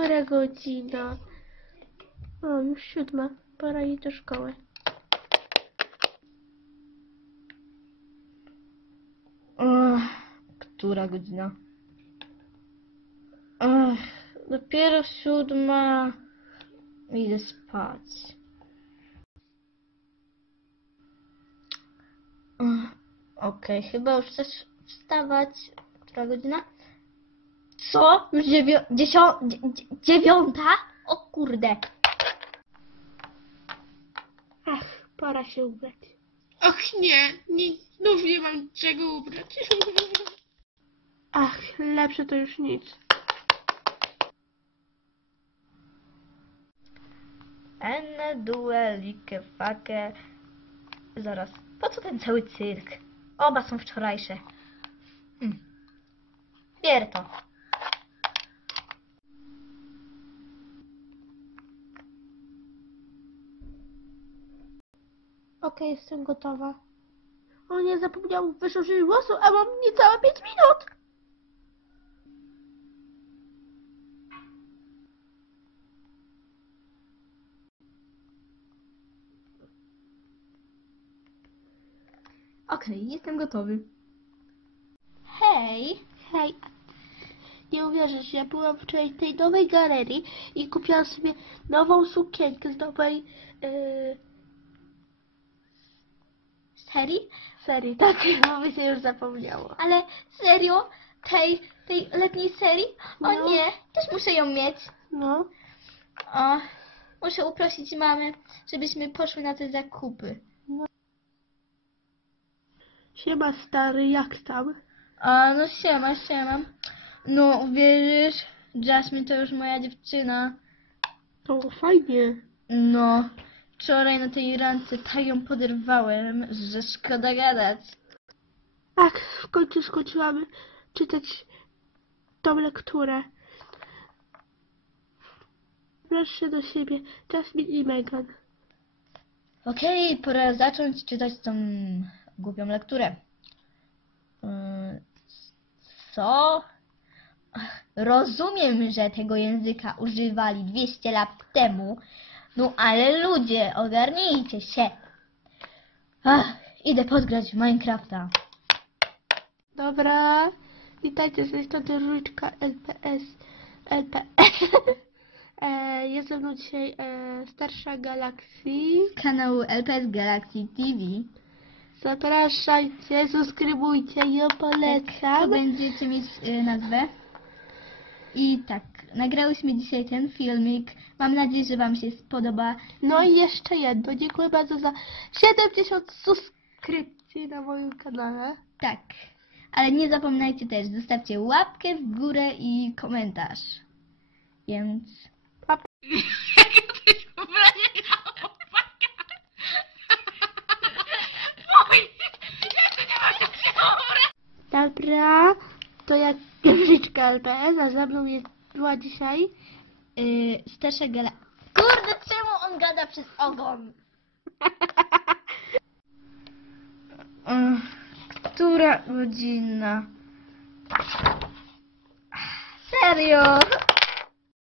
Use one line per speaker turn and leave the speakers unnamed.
Która godzina? O, już 7. Pora iść do szkoły.
Która godzina? Dopiero 7. Idę spać. Okej, chyba już chcesz wstawać. Która godzina? Co? Już 9? O kurde.
Ach, pora się ubrać.
Och nie, znów nie mam czego ubrać.
Ach, lepsze to już nic.
Enne, due, like, fake. Zaraz, po co ten cały cyrk? Oba są wczorajsze. Bier to.
Okej, jestem gotowa. O nie, zapomniałam wysuszyć włosu, a mam niecałe 5 minut.
Okej, jestem gotowy.
Hej, hej. Nie uwierzysz, ja byłam wczoraj w tej nowej galerii i kupiłam sobie nową sukienkę z nowej
Serii?
serii. Tak, bo mi się już zapomniało.
Ale serio? Tej letniej serii? O
No.
nie, też muszę ją mieć.
No,
O, muszę uprosić mamę, żebyśmy poszły na te zakupy.
siema stary, jak tam?
A, no siema. No, wierzysz? Jasmine to już moja dziewczyna.
To fajnie.
No, wczoraj na tej randce tak ją poderwałem, że szkoda gadać.
Ach, w końcu skończyłam czytać tą lekturę. Proszę do siebie, Jasmine i Megan.
Okej, pora zacząć czytać tą głupią lekturę. Co? Ach, rozumiem, że tego języka używali 200 lat temu, no ale ludzie, ogarnijcie się. Ach, idę podgrać w Minecrafta.
Dobra, witajcie z tej strony Różyczka LPS. Jest ze mną dzisiaj Starsza Galaxii.
Kanał LPS Galaxy TV.
Zapraszajcie, subskrybujcie, ja
Tak,
polecam.
tu będziecie mieć nazwę. I tak, nagrałyśmy dzisiaj ten filmik. Mam nadzieję, że Wam się spodoba.
No i jeszcze jedno, dziękuję bardzo za 70 subskrypcji na moim kanale.
Tak, ale nie zapominajcie też, zostawcie łapkę w górę i komentarz. Więc...
Jakieś ubranie na chłopaka. Jeszcze nie mam takiego ubrania.
Dobra, to jak Różyczka LPS, a ze mną była dzisiaj
Starsza Gala... Kurde, czemu on gada przez ogon? Która godzina? Serio?